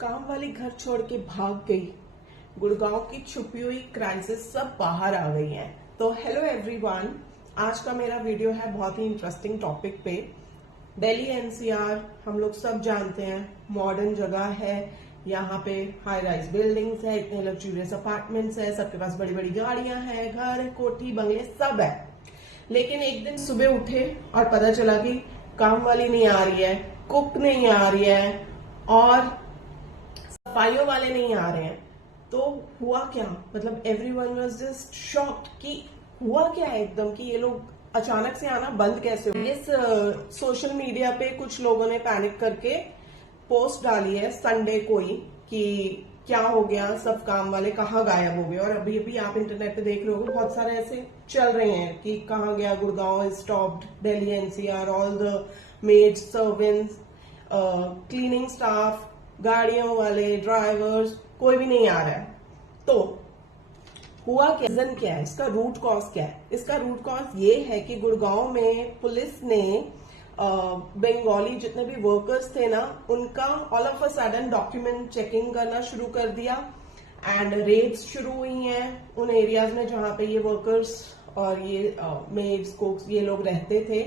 काम वाली घर छोड़ के भाग गई। गुड़गांव की छुपी हुई क्राइसिस सब बाहर आ गई है। तो हेलो एवरीवन, आज का मेरा वीडियो है बहुत ही इंटरेस्टिंग टॉपिक पे। दिल्ली एनसीआर हम लोग सब जानते हैं, मॉडर्न जगह है। यहाँ पे हाई राइज बिल्डिंग्स है, इतने लग्जूरियस अपार्टमेंट्स है, सबके पास बड़ी बड़ी गाड़ियां हैं, घर कोठी बंगले सब है। लेकिन एक दिन सुबह उठे और पता चला कि काम वाली नहीं आ रही है, कुक नहीं आ रही है और सफाइयों वाले नहीं आ रहे हैं। तो हुआ क्या, मतलब एवरीवन वाज जस्ट शॉक्ड कि हुआ क्या है एकदम, कि ये लोग अचानक से आना बंद कैसे हुआ। इस सोशल मीडिया पे कुछ लोगों ने पैनिक करके पोस्ट डाली है संडे को ही कि क्या हो गया, सब काम वाले कहाँ गायब हो गए। और अभी अभी आप इंटरनेट पे देख रहे होगे, बहुत सारे ऐसे चल रहे हैं कि कहाँ गया, Gurgaon is stopped, Delhi NCR, all the maids, servants, cleaning staff, गाड़ियों वाले, ड्राइवर्स, कोई भी नहीं आ रहा है। तो हुआ क्या, रीजन क्या है, इसका रूट कॉज क्या है? इसका रूट कॉज ये है कि गुड़गांव में पुलिस ने बंगाली जितने भी वर्कर्स थे ना, उनका all of a sudden document checking करना शुरू कर दिया एंड रेड्स शुरू हुई हैं उन एरियाज में जहां पे ये वर्कर्स और ये मेड्स कुक्स ये लोग रहते थे।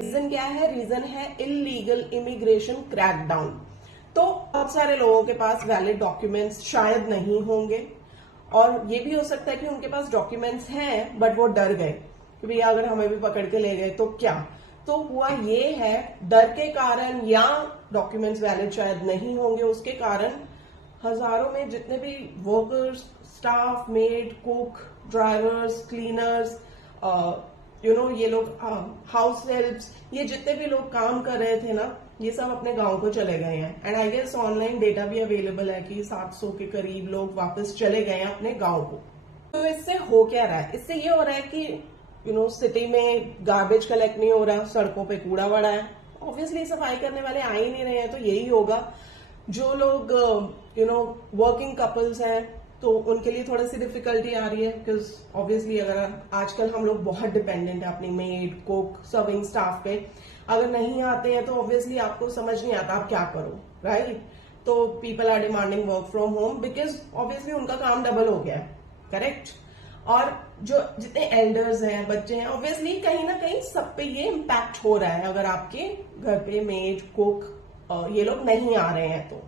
रीजन क्या है? रीजन है इलीगल इमिग्रेशन क्रैकडाउन। तो बहुत सारे लोगों के पास वैलिड डॉक्यूमेंट्स शायद नहीं होंगे, और ये भी हो सकता है कि उनके पास डॉक्यूमेंट्स हैं बट वो डर गए कि भैया अगर हमें भी पकड़ के ले गए तो क्या। तो हुआ ये है, डर के कारण या डॉक्यूमेंट्स वैलिड शायद नहीं होंगे, उसके कारण हजारों में जितने भी workers, staff, made, cook, drivers, cleaners, ये लोग हाउस हेल्प्स, ये जितने भी लोग काम कर रहे थे ना, ये सब अपने गांव को चले गए हैं। And I guess online data भी अवेलेबल है कि 700 के करीब लोग वापस चले गए हैं अपने गांव को। तो इससे हो क्या रहा है? इससे ये हो रहा है कि सिटी में गार्बेज कलेक्ट नहीं हो रहा, सड़कों पे कूड़ा पड़ा है, ऑब्वियसली सफाई करने वाले आ ही नहीं रहे हैं। तो यही होगा, जो लोग वर्किंग कपल्स हैं तो उनके लिए थोड़ी सी डिफिकल्टी आ रही है, बिकॉज ऑब्वियसली अगर आजकल हम लोग बहुत डिपेंडेंट है अपनी मेड, कुक, सर्विंग स्टाफ पे। अगर नहीं आते हैं तो ऑब्वियसली आपको समझ नहीं आता आप क्या करो, राइट? तो people are demanding work from home because obviously उनका काम डबल हो गया है, करेक्ट? और जो जितने एल्डर्स हैं, बच्चे हैं, ऑब्वियसली कहीं ना कहीं सब पे ये इम्पैक्ट हो रहा है अगर आपके घर पे मेड, कुक ये लोग नहीं आ रहे हैं। तो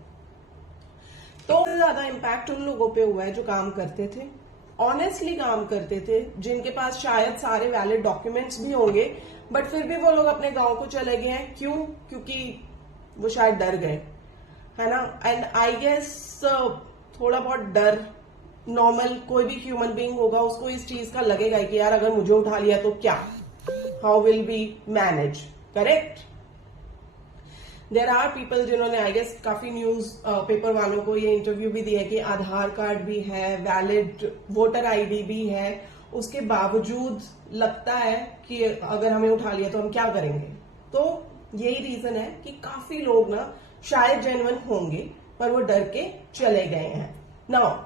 ज्यादा इम्पैक्ट उन लोगों पे हुआ है जो काम करते थे, ऑनेस्टली काम करते थे, जिनके पास शायद सारे वैलिड डॉक्यूमेंट्स भी होंगे बट फिर भी वो लोग अपने गांव को चले गए हैं। क्यों? क्योंकि वो शायद डर गए, है ना? एंड आई गेस थोड़ा बहुत डर नॉर्मल कोई भी ह्यूमन बीइंग होगा, उसको इस चीज का लगेगा कि यार अगर मुझे उठा लिया तो क्या, how will be manage, correct? There are people जिन्होंने आई गेस काफी न्यूज पेपर वालों को ये इंटरव्यू भी दिया कि आधार कार्ड भी है, वैलिड वोटर आईडी भी है, उसके बावजूद लगता है कि अगर हमें उठा लिया तो हम क्या करेंगे। तो यही रीजन है कि काफी लोग ना शायद जेन्युइन होंगे पर वो डर के चले गए हैं। नाउ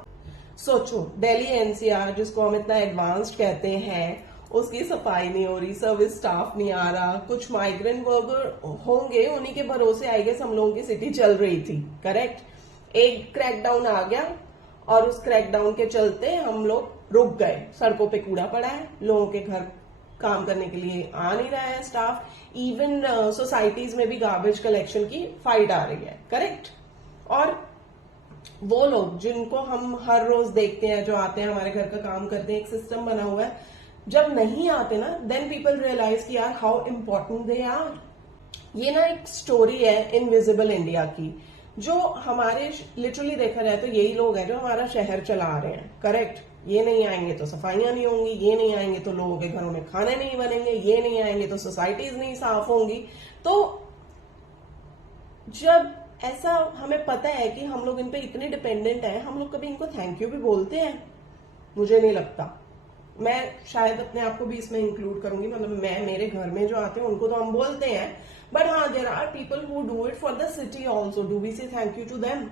सोचो, दिल्ली एनसीआर जिसको हम इतना एडवांस्ड कहते हैं, उसकी सफाई नहीं हो रही, सर्विस स्टाफ नहीं आ रहा, कुछ माइग्रेंट वर्कर होंगे, उन्हीं के भरोसे आई गेस हम लोगों की सिटी चल रही थी, करेक्ट? एक क्रैकडाउन आ गया और उस क्रैकडाउन के चलते हम लोग रुक गए, सड़कों पे कूड़ा पड़ा है, लोगों के घर काम करने के लिए आ नहीं रहा है स्टाफ, इवन सोसाइटीज में भी गार्बेज कलेक्शन की फाइट आ रही है, करेक्ट? और वो लोग जिनको हम हर रोज देखते हैं, जो आते हैं हमारे घर का काम करते हैं, एक सिस्टम बना हुआ है, जब नहीं आते ना, देन पीपल रियलाइज कि यार हाउ इम्पोर्टेंट दे आर। ये ना एक स्टोरी है इनविजिबल इंडिया की, जो हमारे लिटरली देखा जाए तो यही लोग हैं जो हमारा शहर चला रहे हैं, करेक्ट? ये नहीं आएंगे तो सफाइयां नहीं होंगी, ये नहीं आएंगे तो लोगों के घरों में खाने नहीं बनेंगे, ये नहीं आएंगे तो सोसाइटीज नहीं साफ होंगी। तो जब ऐसा हमें पता है कि हम लोग इन पे इतने डिपेंडेंट हैं, हम लोग कभी इनको थैंक यू भी बोलते हैं? मुझे नहीं लगता। मैं शायद अपने आप को भी इसमें इंक्लूड करूंगी, मतलब मेरे घर में जो आते हैं उनको तो हम बोलते हैं, बट हाँ, there are people who do it for the city also. Do we say thank you to them?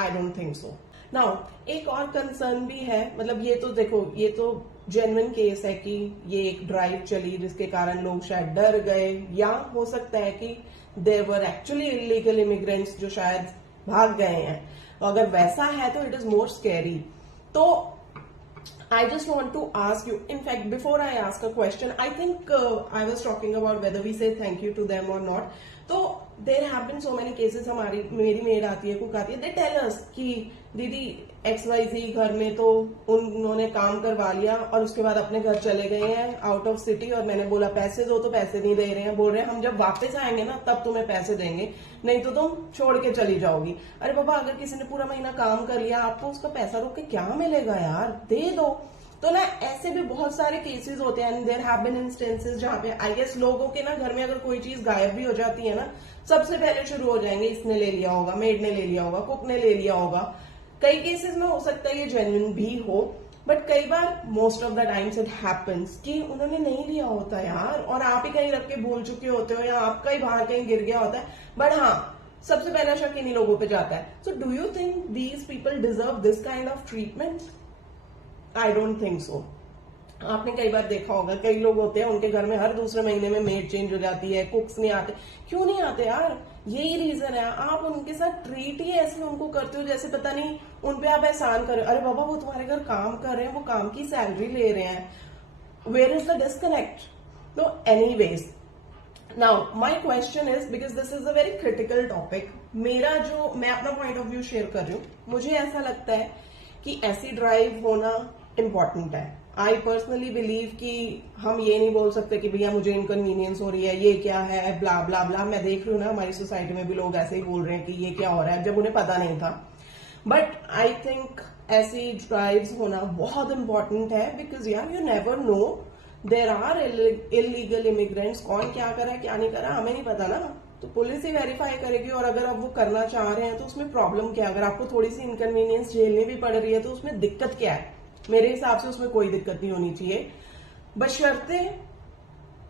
I don't think so. Now एक और कंसर्न भी है, मतलब ये तो देखो, ये तो जेन्युइन केस है कि ये एक ड्राइव चली जिसके कारण लोग शायद डर गए, या हो सकता है कि there were actually illegal immigrants जो शायद भाग गए हैं। तो अगर वैसा है तो इट इज मोर स्कैरी। तो I just want to ask you, in fact, before I ask a question, I think I was talking about whether we say thank you to them or not. तो there have been so many cases, मेरी made आती है, cook आती है, they tell us कि दीदी XYZ घर में तो उन्होंने काम करवा लिया और उसके बाद अपने घर चले गए हैं आउट ऑफ सिटी, और मैंने बोला पैसे दो तो पैसे नहीं दे रहे हैं, बोल रहे हैं हम जब वापस आएंगे ना तब तुम्हें पैसे देंगे, नहीं तो तुम छोड़ के चली जाओगी। अरे बाबा, अगर किसी ने पूरा महीना काम कर लिया, आपको उसका पैसा रोक के क्या मिलेगा यार, दे दो। तो ना ऐसे भी बहुत सारे केसेस होते हैं, देयर हैव बीन इंस्टेंसेस जहां पे आई गेस लोगों के ना घर में अगर कोई चीज गायब भी हो जाती है ना, सबसे पहले शुरू हो जाएंगे इसने ले लिया होगा, मेड ने ले लिया होगा, कुक ने ले लिया होगा। कई केसेस में हो सकता है ये जेन्युइन भी हो, बट कई बार most of the times it happens कि उन्होंने नहीं लिया होता यार, और आप ही कहीं रख के भूल चुके होते हो या आपका ही बाहर कहीं गिर गया होता है। बट हाँ, सबसे पहला शक इन्हीं लोगों पे जाता है। So do you think these people deserve this kind of treatment? I don't think सो। आपने कई बार देखा होगा, कई लोग होते हैं उनके घर में हर दूसरे महीने में मेड चेंज हो जाती है, कुक्स नहीं आते। क्यों नहीं आते यार? यही रीजन है, आप उनके साथ ट्रीट ही ऐसे उनको करते हो जैसे पता नहीं उनपे आप एहसान कर रहे हो। अरे बाबा, वो तुम्हारे घर काम कर रहे हैं, वो काम की सैलरी ले रहे हैं, वेयर इज द डिस्कनेक्ट? तो anyways, now my question is, because this is a very critical topic, मैं अपना पॉइंट ऑफ व्यू शेयर कर रही हूँ। मुझे ऐसा लगता है कि ऐसी ड्राइव होना इम्पोर्टेंट है। आई पर्सनली बिलीव कि हम ये नहीं बोल सकते कि भैया मुझे इनकन्वीनियंस हो रही है, ये क्या है, ब्ला ब्ला ब्ला। मैं देख रही हूँ ना हमारी सोसाइटी में भी लोग ऐसे ही बोल रहे हैं कि ये क्या हो रहा है, जब उन्हें पता नहीं था। बट आई थिंक ऐसी ड्राइव्स होना बहुत इंपॉर्टेंट है, बिकॉज यार you never know, there are illegal immigrants. कौन क्या कर रहा है क्या नहीं कर रहा हमें नहीं पता ना, तो पुलिस ही वेरीफाई करेगी। और अगर अब वो करना चाह रहे हैं तो उसमें प्रॉब्लम क्या है? अगर आपको थोड़ी सी इनकन्वीनियंस झेलनी भी पड़ रही है तो उसमें दिक्कत क्या है? मेरे हिसाब से उसमें कोई दिक्कत नहीं होनी चाहिए, बशर्ते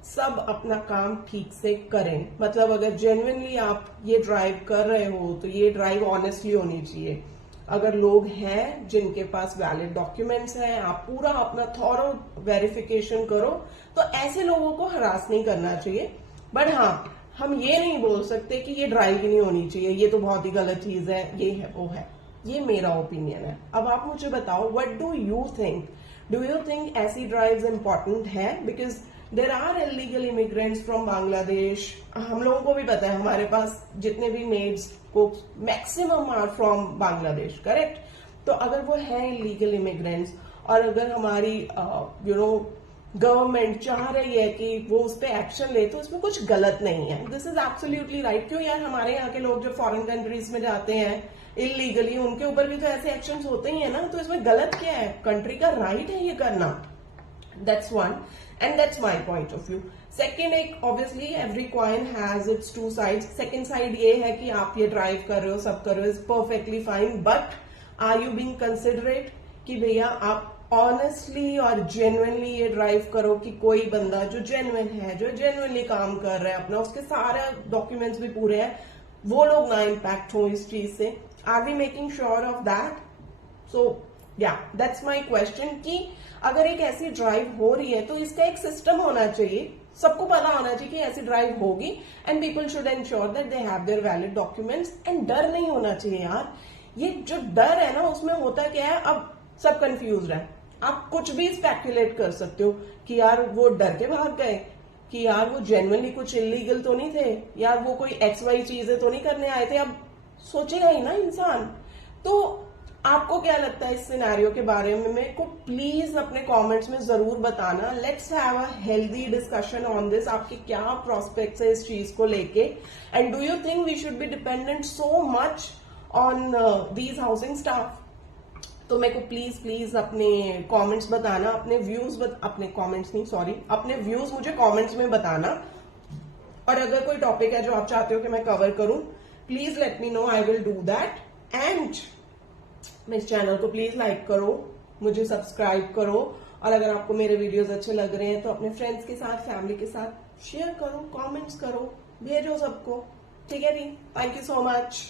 सब अपना काम ठीक से करें। मतलब अगर जेन्युइनली आप ये ड्राइव कर रहे हो तो ये ड्राइव ऑनेस्टली होनी चाहिए। अगर लोग हैं जिनके पास वैलिड डॉक्यूमेंट्स हैं, आप पूरा अपना थॉरो वेरिफिकेशन करो, तो ऐसे लोगों को हरास नहीं करना चाहिए। बट हाँ, हम ये नहीं बोल सकते कि ये ड्राइव ही नहीं होनी चाहिए, ये तो बहुत ही गलत चीज है, ये है वो है। ये मेरा ओपिनियन है। अब आप मुझे बताओ, what do you think? Do you think ऐसी ड्राइव्स इंपॉर्टेंट है? Because there are illegal immigrants from Bangladesh. हम लोगों को भी पता है, हमारे पास जितने भी maids cooks maximum are from Bangladesh, correct? तो अगर वो है इलीगल इमिग्रेंट्स और अगर हमारी गवर्नमेंट चाह रही है कि वो उस पर एक्शन ले, तो उसमें कुछ गलत नहीं है। This is absolutely right. क्यों यार, हमारे यहाँ के लोग जो फॉरेन कंट्रीज में जाते हैं इलीगली, उनके ऊपर भी तो ऐसे एक्शंस होते ही है ना, तो इसमें गलत क्या है? कंट्री का राइट है ये करना। That's one, and that's my point of view. Second, एक obviously every coin has its two sides. Second side ये है कि आप ये ड्राइव कर रहे हो, सब कर रहे हो, is perfectly fine, but are you being considerate कि भैया आप ऑनेस्टली और जेन्युइनली ये ड्राइव करो कि कोई बंदा जो जेन्युइन है, जो जेन्युइनली काम कर रहा है अपना, उसके सारे डॉक्यूमेंट्स भी पूरे हैं, वो लोग ना इम्पैक्ट हो इस चीज से। Are we making sure of that? So yeah that's my question कि अगर एक ऐसी ड्राइव हो रही है तो इसका एक सिस्टम होना चाहिए, सबको पता होना चाहिए कि ऐसी ड्राइव होगी, and people should ensure that they have their valid documents. And डर नहीं होना चाहिए यार। ये जो डर है ना, उसमें होता क्या है, अब सब कंफ्यूज है। आप कुछ भी स्पेक्युलेट कर सकते हो कि यार वो डर के भाग गए, कि यार वो जेन्युइनली कुछ इलीगल तो नहीं थे, यार वो कोई XY चीजें तो नहीं करने आए थे। अब सोचेगा ही ना इंसान। तो आपको क्या लगता है इस सिनेरियो के बारे में? मेरे को प्लीज अपने कमेंट्स में जरूर बताना। Let's have a healthy discussion on this. आपके क्या प्रोस्पेक्ट्स है इस चीज को लेके, and do you think we should be dependent so much on these housing staff? तो मेरे को प्लीज अपने कमेंट्स बताना, अपने व्यूज अपने कमेंट्स नहीं, सॉरी, अपने व्यूज मुझे कमेंट्स में बताना। और अगर कोई टॉपिक है जो आप चाहते हो कि मैं कवर करूं, please let me know, I will do that. And मेरे चैनल को प्लीज लाइक करो, मुझे सब्सक्राइब करो, और अगर आपको मेरे वीडियोस अच्छे लग रहे हैं तो अपने फ्रेंड्स के साथ, फैमिली के साथ शेयर करो, कमेंट्स करो, भेजो सबको। ठीक है जी, थैंक यू सो मच।